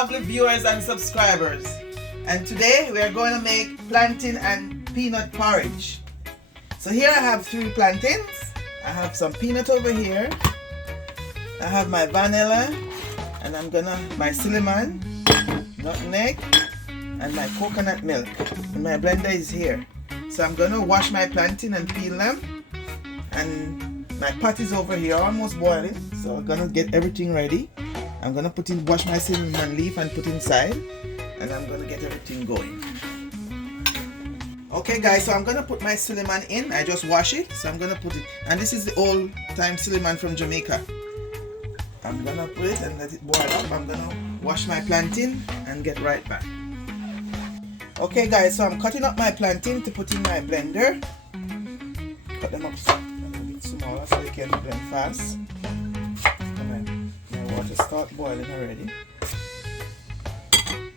lovely viewers and subscribers, and today we are going to make plantain and peanut porridge. So here I have 3 plantains, I have some peanut over here, I have my vanilla, and my cinnamon, nutmeg, and my coconut milk. And my blender is here. So I'm gonna wash my plantain and peel them, and my pot is over here almost boiling, so I'm gonna get everything ready. I'm gonna wash my cinnamon leaf and put inside, and I'm gonna get everything going. Okay guys, so I'm gonna put my cinnamon in. I just wash it, so I'm gonna put it, and this is the old time cinnamon from Jamaica. I'm gonna put it and let it boil up. I'm gonna wash my plantain and get right back. Okay guys, so I'm cutting up my plantain to put in my blender. Cut them up a little bit smaller so they can blend fast. My water start boiling already.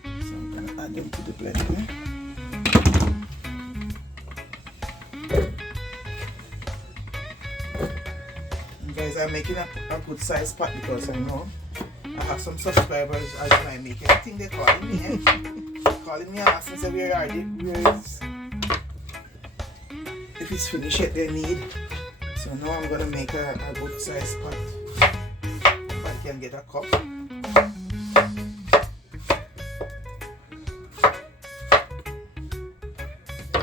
So I'm gonna add them to the blender. And guys, I'm making a good size pot because I know I have some subscribers as I make it. I think they're calling me, calling me and asking say where are they? If it's finished yet they need. So now I'm gonna make a good size pot. If I can get a cup.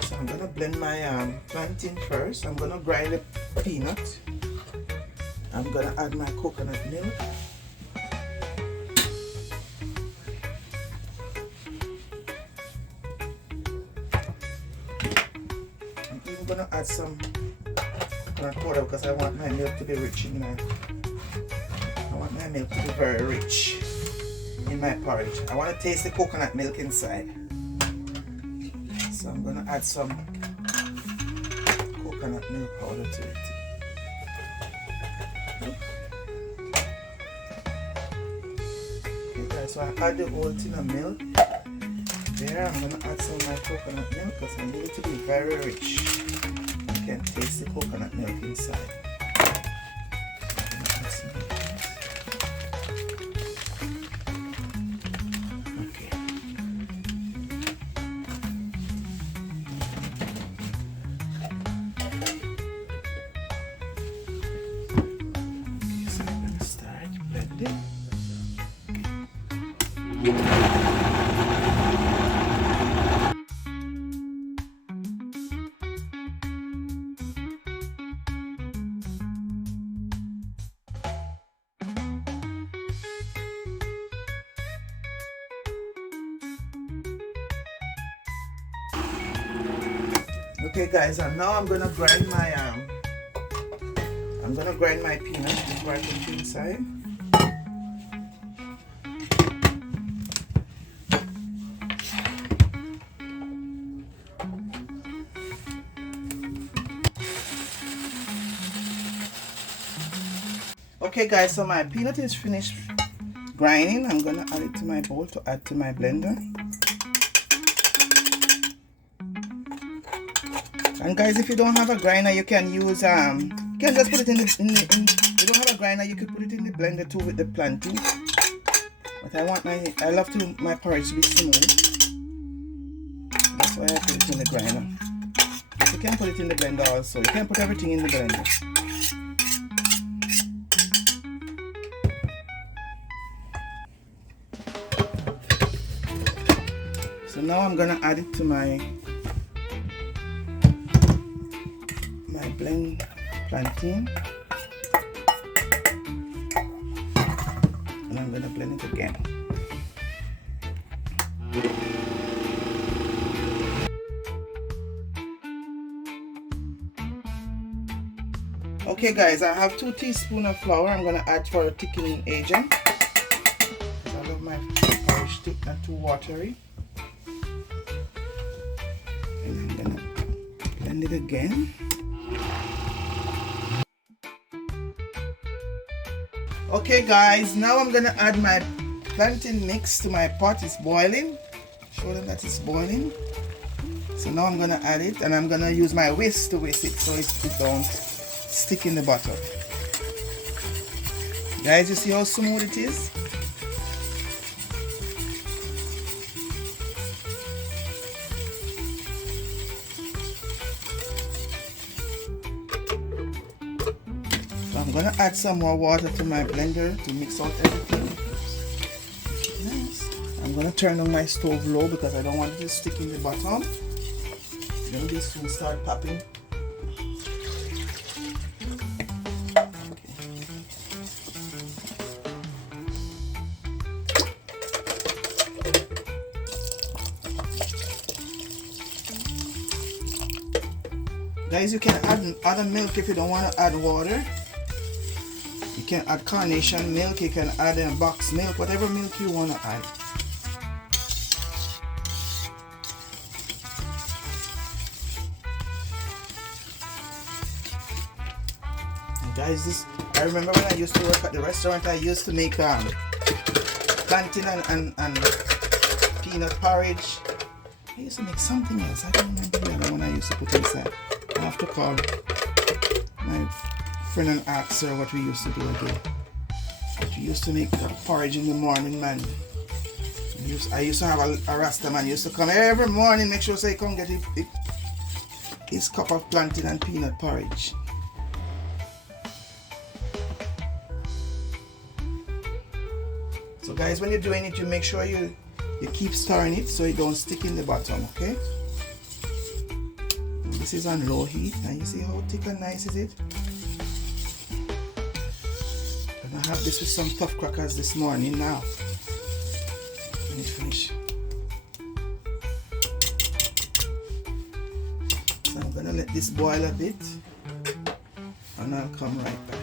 So I'm gonna blend my plantain first. I'm gonna grind the peanut. I'm gonna add my coconut milk. I'm gonna add some coconut powder because I want my milk to be rich in my. I want my milk to be very rich in my porridge. I want to taste the coconut milk inside. So I'm gonna add some coconut milk powder to it. Okay guys, so I add the whole tin of milk. There, I'm gonna add some of my coconut milk because I need it to be very rich. You can taste the coconut milk inside. Okay. So I'm gonna start blending. Okay guys, and now I'm gonna grind my peanut before I put it inside. Okay guys, so my peanut is finished grinding. I'm gonna add it to my bowl to add to my blender. And guys, if you don't have a grinder, you can use you can just put it in if you don't have a grinder, you could put it in the blender too with the plantain. But I love my porridge to be smooth. That's why I put it in the grinder. You can put it in the blender also. You can put everything in the blender. So now I'm gonna add it to my blend plantain, and I'm gonna blend it again. Okay guys, I have 2 teaspoons of flour. I'm gonna add for a thickening agent. I love my porridge thick, not too watery. And I'm gonna blend it again. Okay guys, now I'm gonna add my plantain mix to my pot. It's boiling. Show them that it's boiling. So now I'm gonna add it, and I'm gonna use my whisk to whisk it so it don't stick in the bottom. Guys, you see how smooth it is? I'm gonna add some more water to my blender to mix out everything. Nice. I'm gonna turn on my stove low because I don't want it to stick in the bottom. Then this will start popping. Guys, you can add other milk if you don't want to add water. You can add carnation milk, you can add box milk, whatever milk you want to add. And guys, this, I remember when I used to work at the restaurant, I used to make plantain and peanut porridge. I used to make something else. I don't remember the other one I used to put inside. I have to call my friend and ask her what we used to do again. But we used to make porridge in the morning, man. I used to have a Rasta man used to come every morning, make sure he come get his cup of plantain and peanut porridge. So guys, when you're doing it, you make sure you keep stirring it so it don't stick in the bottom, okay? And this is on low heat, and you see how thick and nice is it? And I have this with some tough crackers this morning now. Let me finish. So I'm gonna let this boil a bit, and I'll come right back.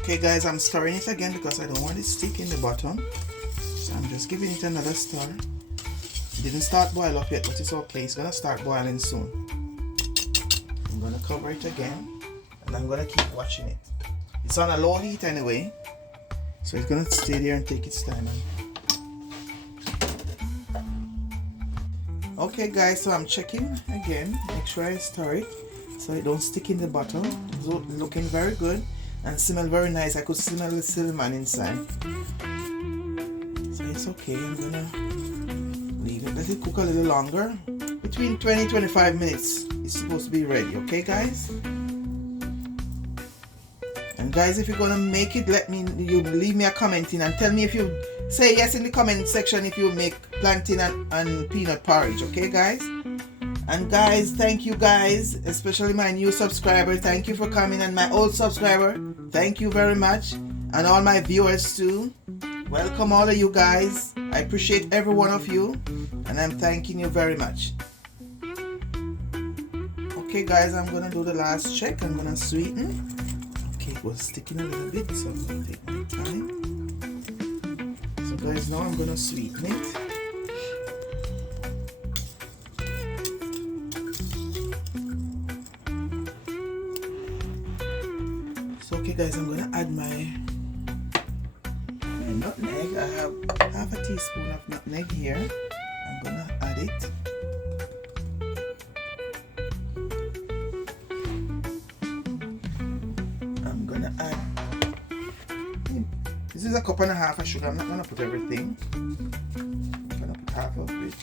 Okay guys, I'm stirring it again because I don't want it to stick in the bottom. So I'm just giving it another stir. It didn't start boil up yet, but it's okay. It's gonna start boiling soon. I'm gonna cover it again, and I'm gonna keep watching it. It's on a low heat anyway, so it's gonna stay there and take its time. Okay guys, so I'm checking again, make sure I stir it so it don't stick in the bottom. It's looking very good and smell very nice. I could smell the cinnamon inside. So it's okay. I'm gonna leave it, let it cook a little longer. Between 20-25 minutes it's supposed to be ready, okay guys? And guys, if you're gonna make it, leave me a comment in and tell me if you say yes in the comment section if you make plantain and peanut porridge, okay guys? And guys, thank you guys, especially my new subscriber. Thank you for coming, and my old subscriber, thank you very much. And all my viewers too. Welcome all of you guys. I appreciate every one of you, and I'm thanking you very much. Okay guys, I'm gonna do the last check. I'm gonna sweeten. Okay, it was sticking a little bit, so I'm gonna take my time. So guys, now I'm gonna sweeten it. So okay guys, I'm gonna add my nutmeg. I have half a teaspoon of nutmeg here. I'm gonna add it. I'm gonna add, this is a cup and a half of sugar. I'm not gonna put everything. I'm gonna put half of it.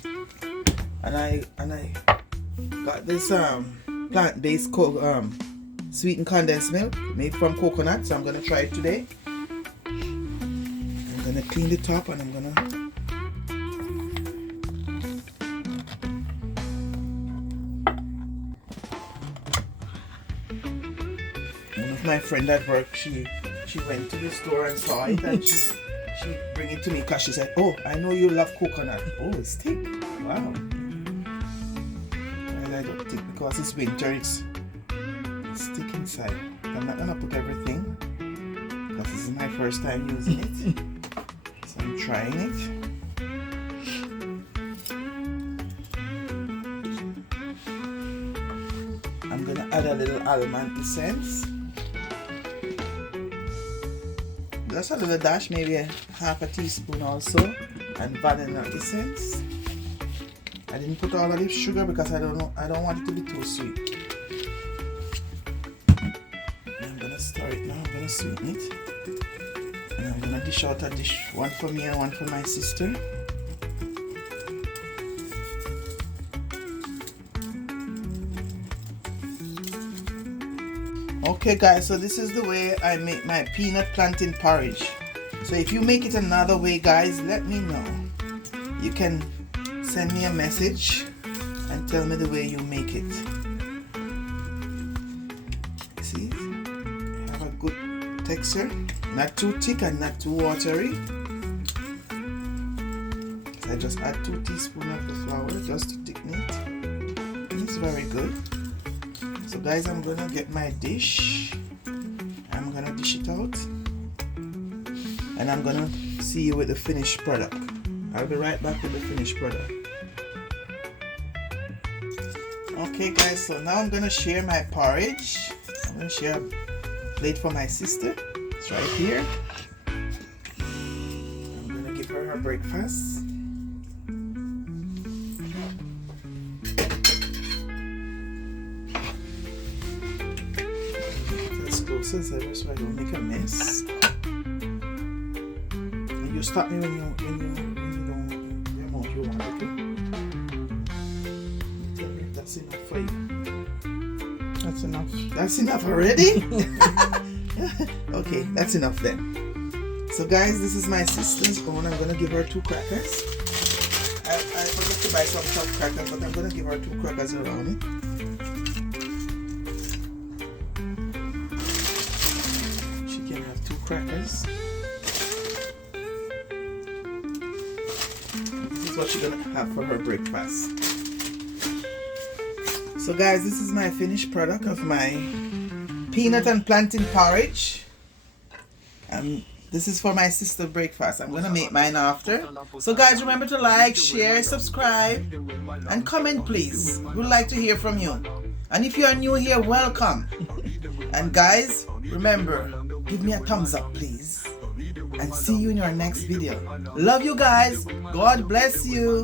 And I got this plant-based sweetened condensed milk made from coconut, so I'm gonna try it today. I'm gonna clean the top, and I'm gonna one of my friend at work, she went to the store and saw it, and she bring it to me because she said, oh, I know you love coconut. Oh, it's thick. Wow. Well, I don't think because it's winter it's thick inside. I'm not gonna put everything because this is my first time using it. So I'm trying it. I'm gonna add a little almond essence. Just a little dash, maybe half a teaspoon also, and vanilla essence. I didn't put all of the sugar because I don't want it to be too sweet. I'm gonna stir it now. I'm gonna sweeten it, and I'm gonna dish out a dish, one for me and one for my sister. Okay guys, so this is the way I make my peanut plantain porridge. So if you make it another way guys, let me know. You can send me a message and tell me the way you make it. See, you have a good texture, not too thick and not too watery. So I just add 2 teaspoons of the flour just to thicken it. It's very good. So guys, I'm gonna get my dish. I'm gonna dish it out. And I'm gonna see you with the finished product. I'll be right back with the finished product. Okay guys, so now I'm gonna share my porridge. I'm gonna share a plate for my sister. It's right here. I'm gonna give her her breakfast. So I don't make a mess. And you stop me when you don't the amount you want, okay? Tell me if that's enough for you. That's enough. That's enough already? Okay, that's enough then. So guys, this is my sister's own. I'm gonna give her 2 crackers. I forgot to buy some tough crackers, but I'm gonna give her 2 crackers around it. Crackers. This is what she's gonna have for her breakfast. So guys, this is my finished product of my peanut and plantain porridge. This is for my sister's breakfast. I'm gonna make mine after. So guys, remember to like, share, subscribe, and comment please. We'd like to hear from you. And if you are new here, welcome. And guys, remember, give me a thumbs up please, and see you in your next video. Love you guys. God bless you.